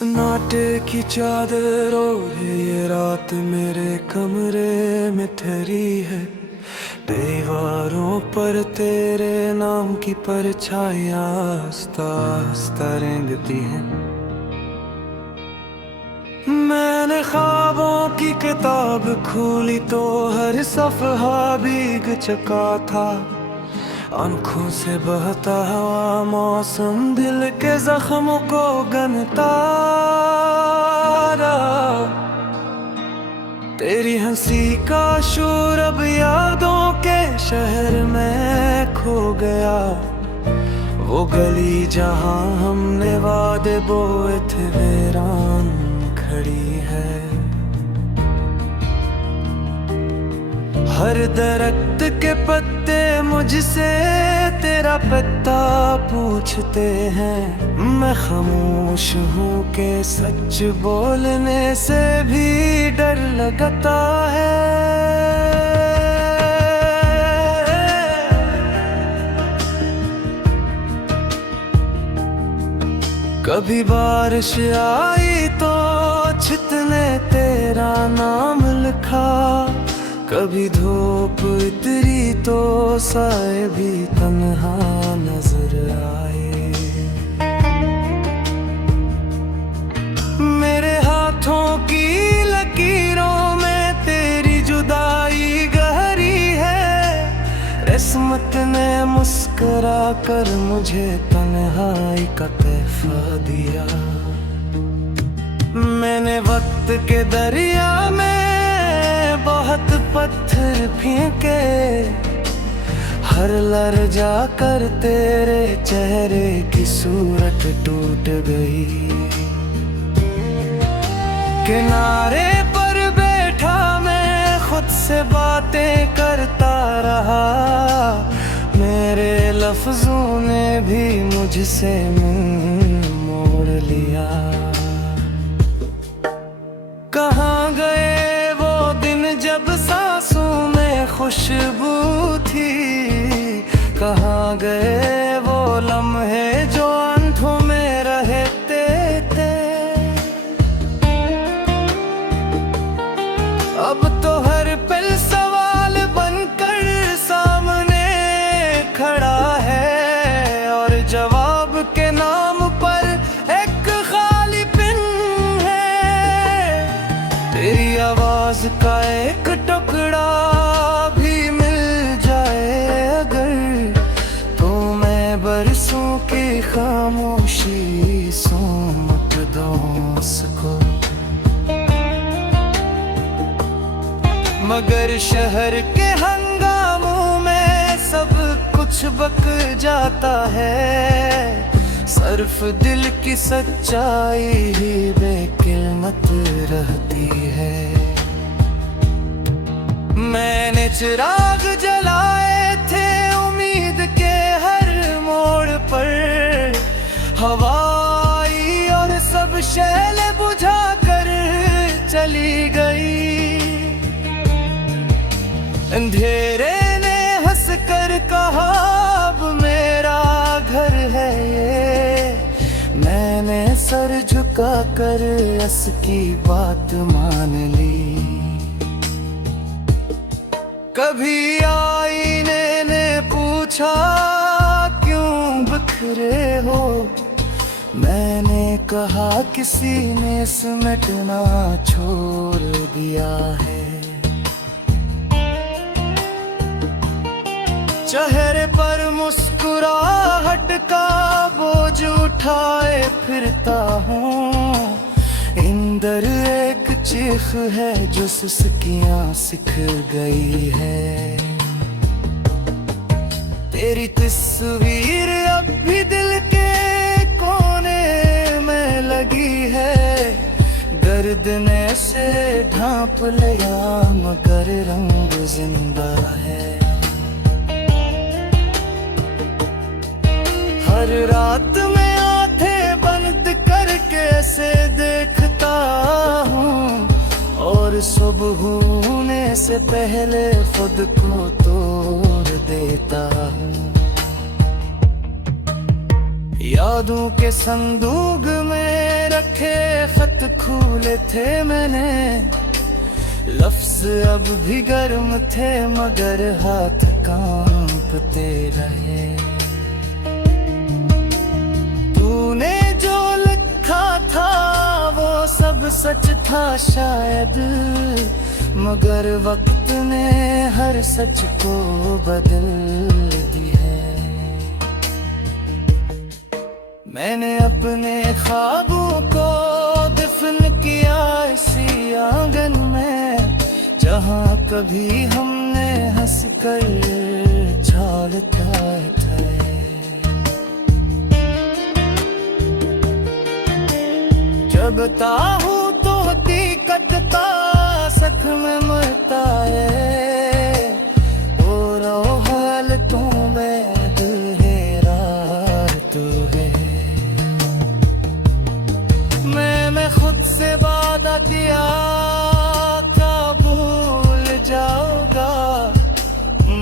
सन्नाटे की चादर ओढ़े ये रात मेरे कमरे में ठहरी है। दीवारों पर तेरे नाम की परछाइयां आस्ता आस्ता रेंगती हैं। मैंने ख्वाबों की किताब खोली तो हर सफ़हा भीग चुका था। आंखों से बहता हुआ मौसम दिल के जख्मों को गनता रहा। तेरी हंसी का शोर अब यादों के शहर में खो गया। वो गली जहां हमने वादे बोए थे वीरान खड़ी है। हर दरख्त के पत्ते मुझसे तेरा पत्ता पूछते हैं। मैं खामोश हूँ कि सच बोलने से भी डर लगता है। कभी बारिश आई तो छत ने तेरा नाम लिखा। कभी धूप उतरी तो साए भी तन्हा नजर आए। मेरे हाथों की लकीरों में तेरी जुदाई गहरी है। किस्मत ने मुस्कुरा कर मुझे तन्हाई का तोहफा दिया। मैंने वक्त के दरिया में बहुत पत्थर फेंके। हर लर जाकर तेरे चेहरे की सूरत टूट गई। किनारे पर बैठा मैं खुद से बातें करता रहा। मेरे लफ्जों ने भी मुझसे मुंह मोड़ लिया। कहाँ गए जब सांसों में खुशबू थी। कहाँ गए वो लम्हे जो आंखों में रहते थे। अब तो हर पल सवाल बनकर सामने खड़ा है। और जवाब के नाम पर एक खाली पिन है। तेरी आवाज का एक टुकड़ा भी मिल जाए अगर, तो मैं बरसों की खामोशी सौंप दूं उसको। मगर शहर के हंगामों में सब कुछ बक जाता है। सिर्फ दिल की सच्चाई ही बेकीमत रहती है। मैंने चिराग जलाए थे उम्मीद के हर मोड़ पर। हवा आई और सब शैलें बुझा कर चली गई। अंधेरे ने हंस कर कहा अब मेरा घर है ये। मैंने सर झुका कर उसकी बात मान ली। कभी आईने ने पूछा क्यों बिखरे हो। मैंने कहा किसी ने समेटना छोड़ दिया है। चेहरे पर मुस्कुराहट का बोझ उठाए फिरता हूँ। इंदर एक चीख है जो सिसकियां सीख गई है। तेरी तस्वीर अब भी दिल के कोने में लगी है। दर्द ने से ढांप लिया मगर रंग जिंदा है। हर रात में आंखें बंद करके ऐसे देखता हूँ। और सुबह होने से पहले खुद को तोड़ देता हूँ। यादों के संदूक में रखे खत खोले थे मैंने, लफ्ज अब भी गर्म थे मगर हाथ कांपते रहे। तूने जो लिखा था वो सब सच था शायद, मगर वक्त ने हर सच को बदल दी है। मैंने अपने ख्वाबों को दफन किया इसी आंगन में, जहाँ कभी हमने हंस कर छालता था। जब ताहू तो हकीकत का सख में मरता है, और हाल तू में दिल हेरार तू है। मैं खुद से वादा किया था भूल जाऊंगा,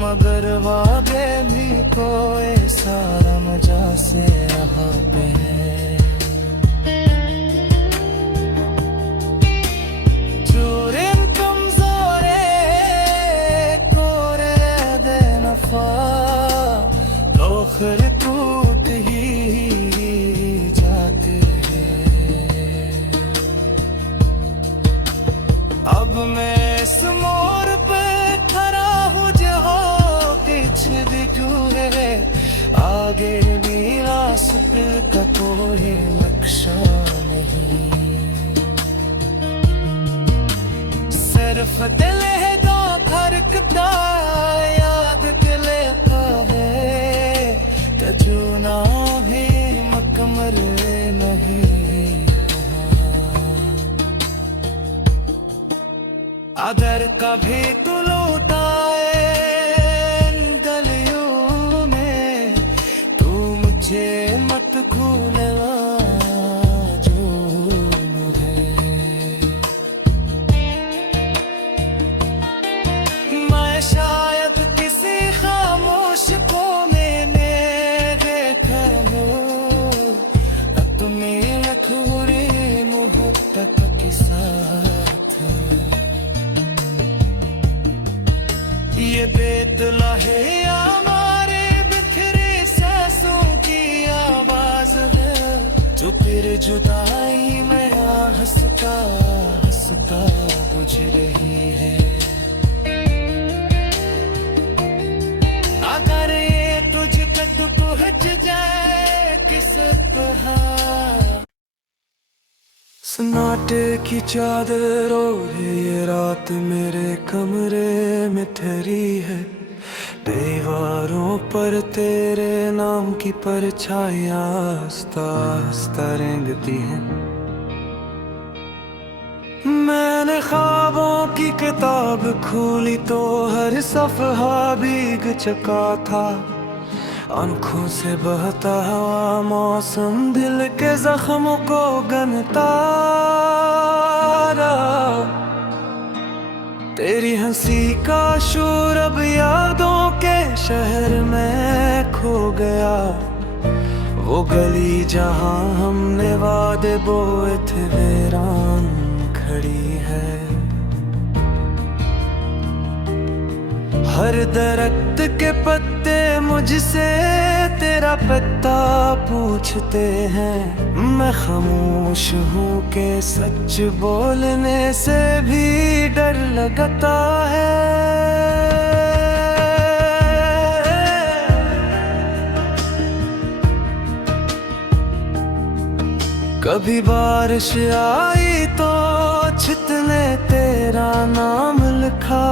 मगर वादे भी कोई सारा मजा से यहाँ पे है। आखिर टूट ही जाते हैं। अब मैं इस मोड़ पे खड़ा हूँ जहाँ पीछे भी है, आगे भी रास्ते का कोई नक्शा नहीं। सिर्फ दिल है जो धड़कता याद दिले का है, जुना भी मकमर नहीं। अगर कभी तू लौटाए गलियों में, तू मुझे मत भूलना जो मुझे। मैं शायद किसी खामोश को के साथ ये बेतला है हमारे बिखरे सांसों की आवाज है, जो फिर जुदाई में हंसता हंसता बुझ रही है। अगर ये तुझ तक पहुंच जाए किस तरह। सन्नाटे की चादर ओढ़े ये रात मेरे कमरे में ठहरी है, दीवारों पर तेरे नाम की परछाइयां हंसता हंसता रेंगती हैं। मैंने ख्वाबों की किताब खोली तो हर सफ़हा भीग चुका था, आंखों से बहता हुआ मौसम दिल के जख्मों को गनता रहा। तेरी हंसी का शोर अब यादों के शहर में खो गया, वो गली जहां हमने वादे बोए थे वीरान खड़ी है। हर दरख्त के पत्ते मुझसे तेरा पत्ता पूछते हैं, मैं खामोश हूँ कि सच बोलने से भी डर लगता है। कभी बारिश आई तो छत ने तेरा नाम लिखा,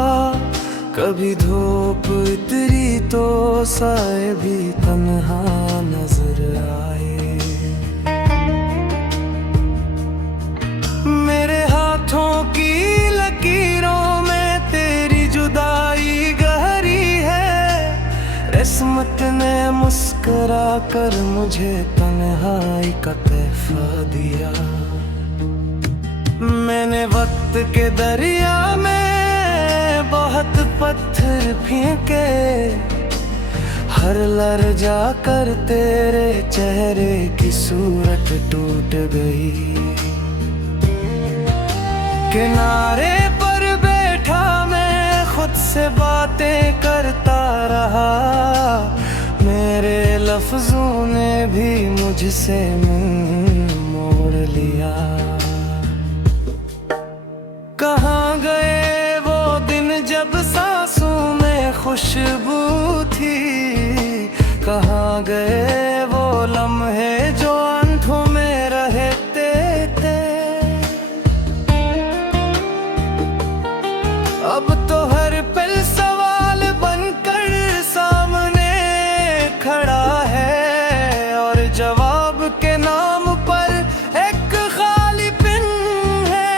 कभी धूप उतरी तो साए भी तन्हा नजर आए। मेरे हाथों की लकीरों में तेरी जुदाई गहरी है, किस्मत ने मुस्कुरा कर मुझे तन्हाई का तोहफा दिया। मैंने वक्त के दरिया में बहुत पत्थर फेंके, हर लर जाकर तेरे चेहरे की सूरत टूट गई। किनारे पर बैठा मैं खुद से बातें करता रहा, मेरे लफ्जों ने भी मुझसे मुंह मोड़ लिया। कहाँ गए वो दिन जब सांसों में खुशबू थी, कहाँ गए वो लम्हे जो आंखों में रहते थे। अब तो हर पल सवाल बनकर सामने खड़ा है, और जवाब के नाम पर एक खाली पिन है।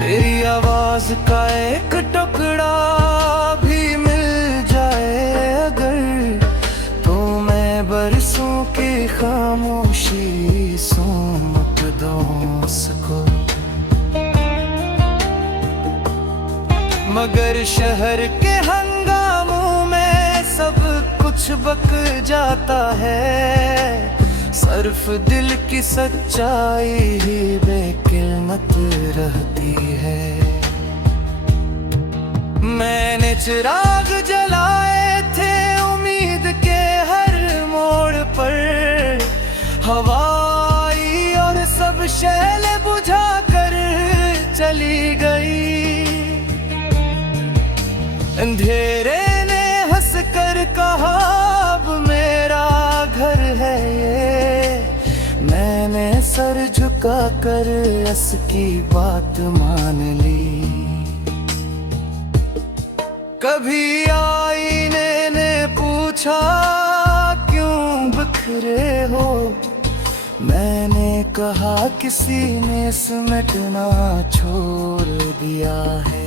तेरी आवाज का एक टुकड़ा भी मिल जाए अगर, तो मैं बरसों की खामोशी सौंप दूं उसको। मगर शहर के हंगामों में सब कुछ बक जाता है, सिर्फ दिल की सच्चाई ही बेकीमत रहती है। मैंने चिराग जलाए थे उम्मीद के हर मोड़ पर, हवा आई और सब शैलें बुझा कर चली गई। अंधेरे ने हंस कर कहा अब मेरा घर है ये, मैंने सर झुका कर उसकी बात मान ली। कभी आईने ने पूछा क्यों बिखरे हो, मैंने कहा किसी ने समेटना छोड़ दिया है।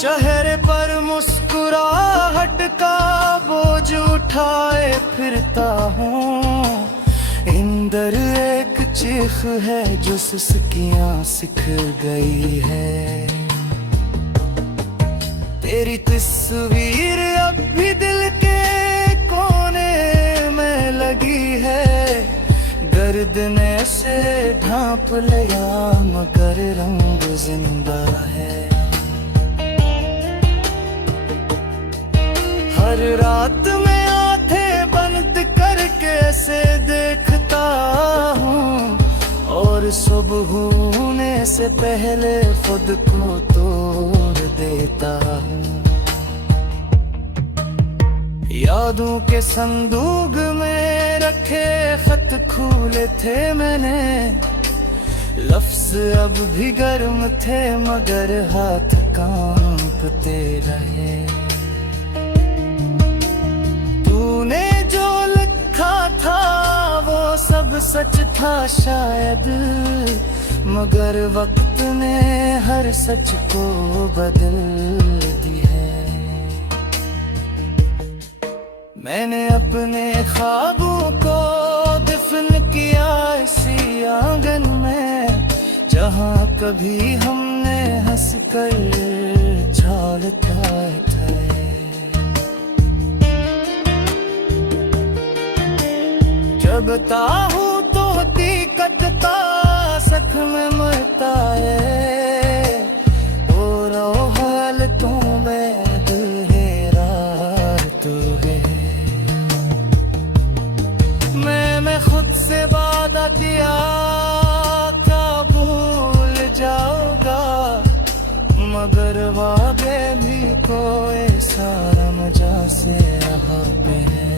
चेहरे पर मुस्कुराहट का बोझ उठाए फिरता हूँ, इंदर एक चीख है जो सिसकियाँ सीख गई है। तेरी तस्वीर अब भी दिल के कोने में लगी है, दर्द ने से ढांप लिया मगर रंग जिंदा है। हर रात में आंखें बंद करके से देखता हूँ, और सुबह होने से पहले खुद को तोड़ देता हूँ। यादों के संदूक में रखे खत खोले थे मैंने, लफ्ज अब भी गर्म थे मगर हाथ कांपते रहे। तूने जो लिखा था वो सब सच था शायद, मगर वक्त ने हर सच को बदल दी है। मैंने अपने ख्वाबों को दफन किया इसी आंगन में, जहाँ कभी हमने हंस कर छालता था। जबता हूँ तो हकीकत सख में मरता है, और हाल तो मैं दिल है तू है। मैं खुद से वादा किया था भूल जाऊंगा, मगर वादे भी कोई सारा मजा से यहाँ पे है।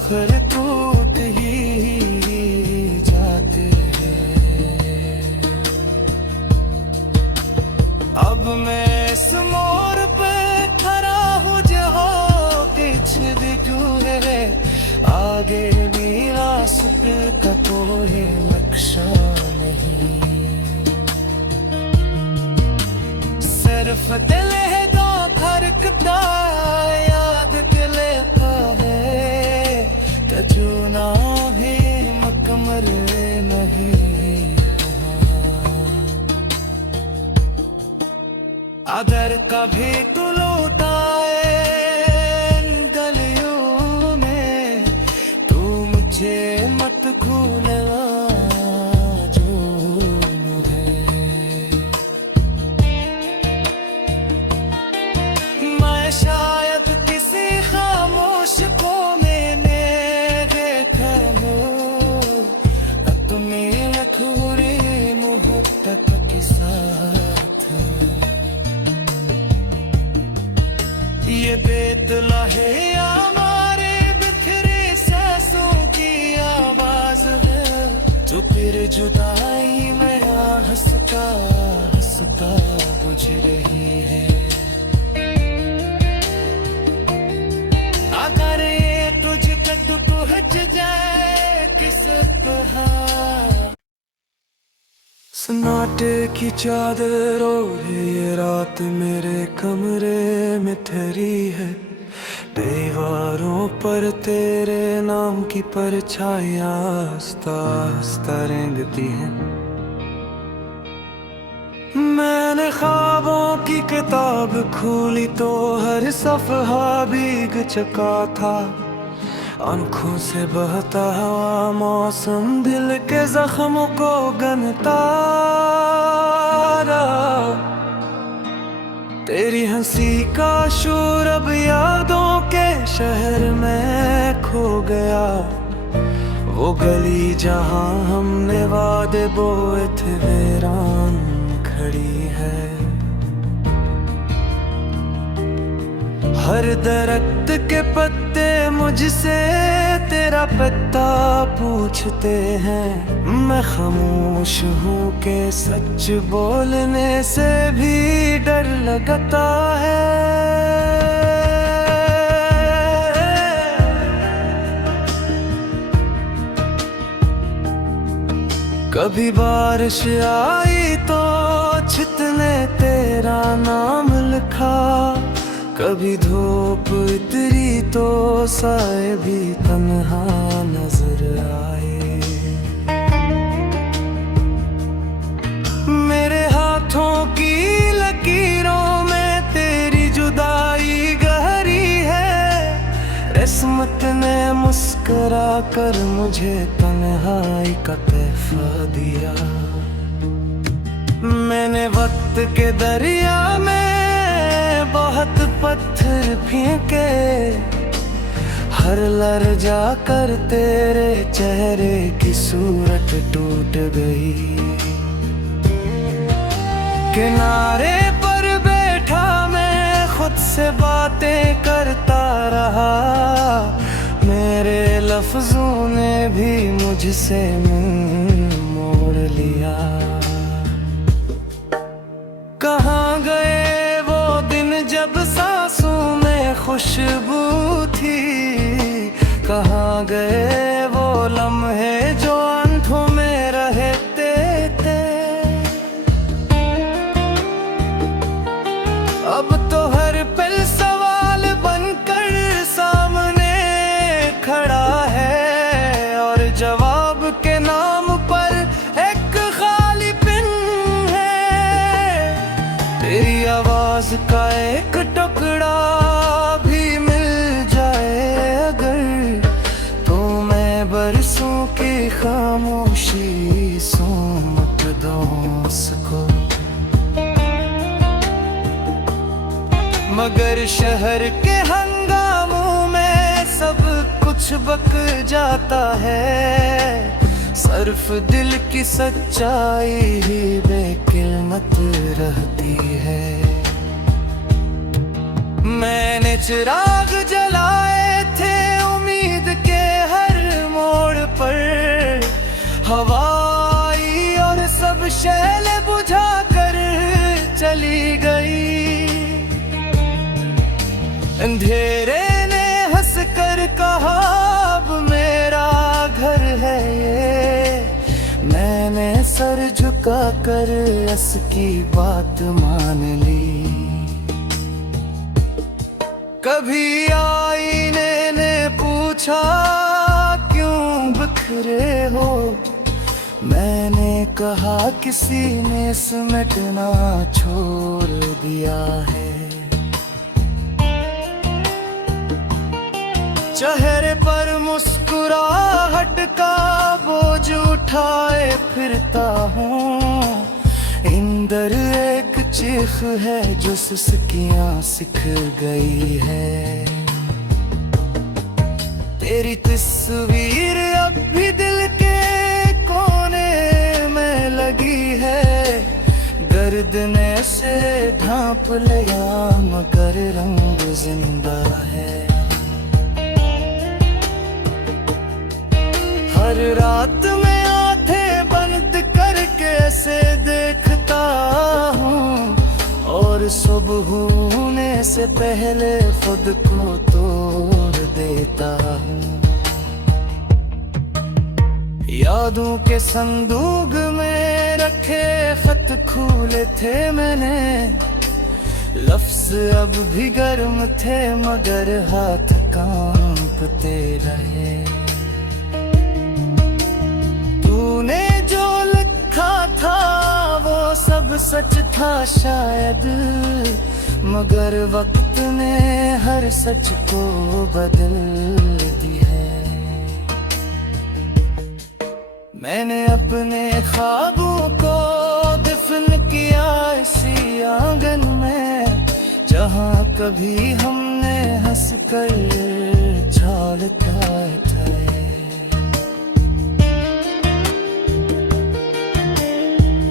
आखिर टूट ही जाते हैं। अब मैं इस मोड़ पे खड़ा हूँ जहाँ किछ दिखूंगे, आगे भी रास्ते का कोई नक्शा नहीं, सिर्फ दिल है जो धड़कता याद दिले का है, तजुना भी मकमर नहीं। अगर कभी तू लौटाए गलियों में, तू मुझे मत भूलना जो मुझे। मैं शायद किसी खामोश को मैंने देखा हो, अपनी अधूरी मोहब्बत के साथ। ये बेतला है हमारे बिखरे सांसों की आवाज है, जो फिर जुदाई में हंसता हंसता बुझ रही है। अगर ये तुझ तक पहुंच जाए किस तरह। सन्नाटे की चादर ओढ़े ये रात मेरे कमरे में ठहरी है, दीवारों पर तेरे नाम की परछाइयां हंसता हंसता रेंगती हैं। मैंने ख्वाबों की किताब खोली तो हर सफ़हा भीग चुका था, आंखों से बहता हुआ मौसम दिल के जख्मों को गनता रहा। तेरी हंसी का शोर अब यादों के शहर में खो गया, वो गली जहां हमने वादे बोए थे वीरान खड़ी है। हर दरख्त के पत्ते मुझसे तेरा पत्ता पूछते हैं, मैं खामोश हूँ कि सच बोलने से भी डर लगता है। कभी बारिश आई तो छत ने तेरा नाम लिखा, कभी धूप उतरी तो साए भी तन्हा नजर आए। मेरे हाथों की लकीरों में तेरी जुदाई गहरी है, किस्मत ने मुस्कुरा कर मुझे तन्हाई का तोहफा दिया। मैंने वक्त के दरिया में बहुत पत्थर फेंके, हर लर जाकर तेरे चेहरे की सूरत टूट गई। किनारे पर बैठा मैं खुद से बातें करता रहा, मेरे लफ्जों ने भी मुझसे मुंह मोड़ लिया। कहाँ गए वो दिन जब सांसों में खुशबू थी, कहाँ गए वो लम्हे जो आंखों में रहते थे। अब तो हर पल सवाल बनकर सामने खड़ा है, और जवाब के नाम पर एक खाली पिन है। तेरी आवाज का एक टुकड़ा भी मिल जाए अगर, तो मैं बरसों की खामोशी सोमत दूं उसको। मगर शहर के हंगामों में सब कुछ बक जाता है, सिर्फ दिल की सच्चाई ही बेकीमत रहती है। मैंने चिराग जलाए थे उम्मीद के हर मोड़ पर, हवा आई और सब शैले बुझा कर चली गई। अंधेरे ने हंस कर कहा अब मेरा घर है ये, मैंने सर झुका कर उसकी बात मान ली। कभी आईने ने पूछा क्यों बिखरे हो, मैं मैंने कहा किसी ने समेटना छोड़ दिया है। चेहरे पर मुस्कुराहट का बोझ उठाए फिरता हूँ। इंदर एक चीख है जो सिसकियाँ सीख गई है। तेरी तस्वीर अब भी दिल के कोने में लगी है। दर्द ने से ढांप लिया मगर रंग जिंदा है। हर रात में आंखें बंद करके ऐसे देखता हूँ और सुबह होने से पहले खुद को तोड़ देता हूँ। यादों के संदूक में रखे खत खोले थे मैंने। लफ्ज अब भी गर्म थे मगर हाथ कांपते रहे। तूने जो लिखा था वो सब सच था शायद, मगर वक्त ने हर सच को बदल दी है। मैंने अपने ख्वाबों को दफन किया इसी आंगन में, जहाँ कभी हमने हंस कर छालता था।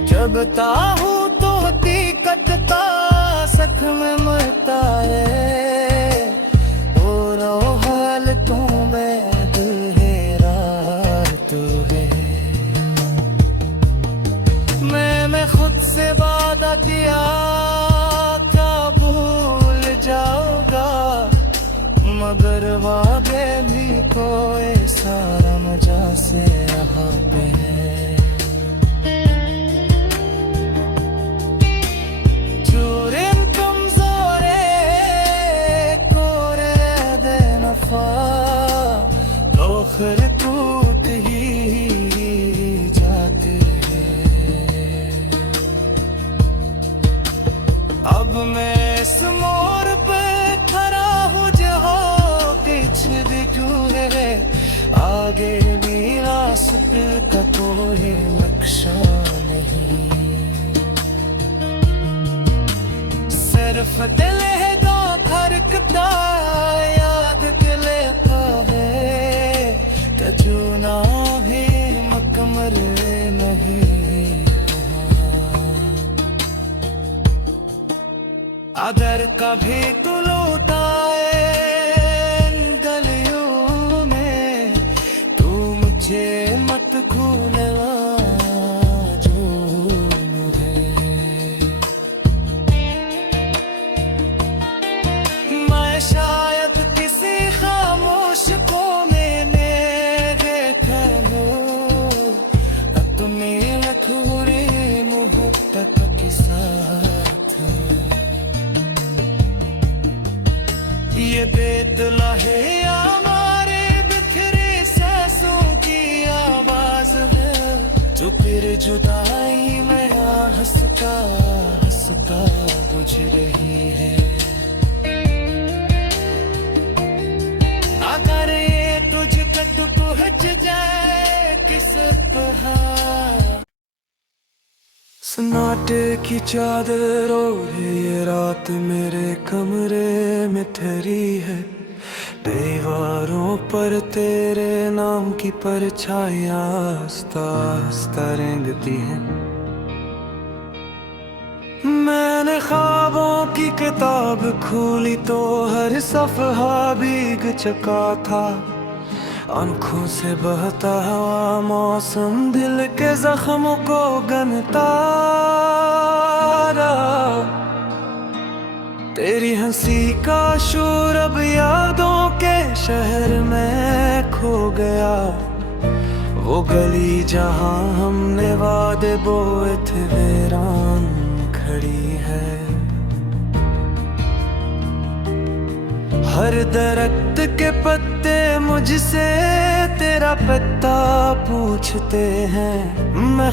जगता हूँ तो हकीकत सख में मरता है। और हाल तू में दिल तू है। मैं खुद से वादा किया था भूल जाऊंगा, मगर वादे भी कोई सारा मजा से यहाँ पे है। फिर टूट ही जाते हैं। अब मैं इस मोड़ पे खड़ा हूँ जहाँ पीछे भी है। आगे भी रास्ते का कोई नक्शा नहीं। सिर्फ दिल है दो धड़कता याद दिले का है। जुना भी मकमर नहीं। अगर कभी तू लौटाए गलियों में, तू मुझे मत भूलना जो मुझे। मैं शायद किसी खामोश को के साथ ये बेतला है हमारे बिखरे सांसों की आवाज है, जो फिर जुदाई में हंसता हंसता बुझ रही है। अगर ये तुझ तक पहुंच जाए किस तरह। सन्नाटे की चादर ओढ़े ये रात मेरे कमरे में ठहरी है। दीवारों पर तेरे नाम की परछाइयां हंसता हंसता रेंगती हैं। मैंने ख्वाबों की किताब खोली तो हर सफ़हा भीग चुका था। आंखों से बहता हुआ मौसम दिल के जख्मों को गनता रहा। तेरी हंसी का शोर अब यादों के शहर में खो गया। वो गली जहां हमने वादे बोए थे वीरान खड़ी है। हर दरख्त के पत्ते मुझसे तेरे मेरा पिता पूछते हैं मैं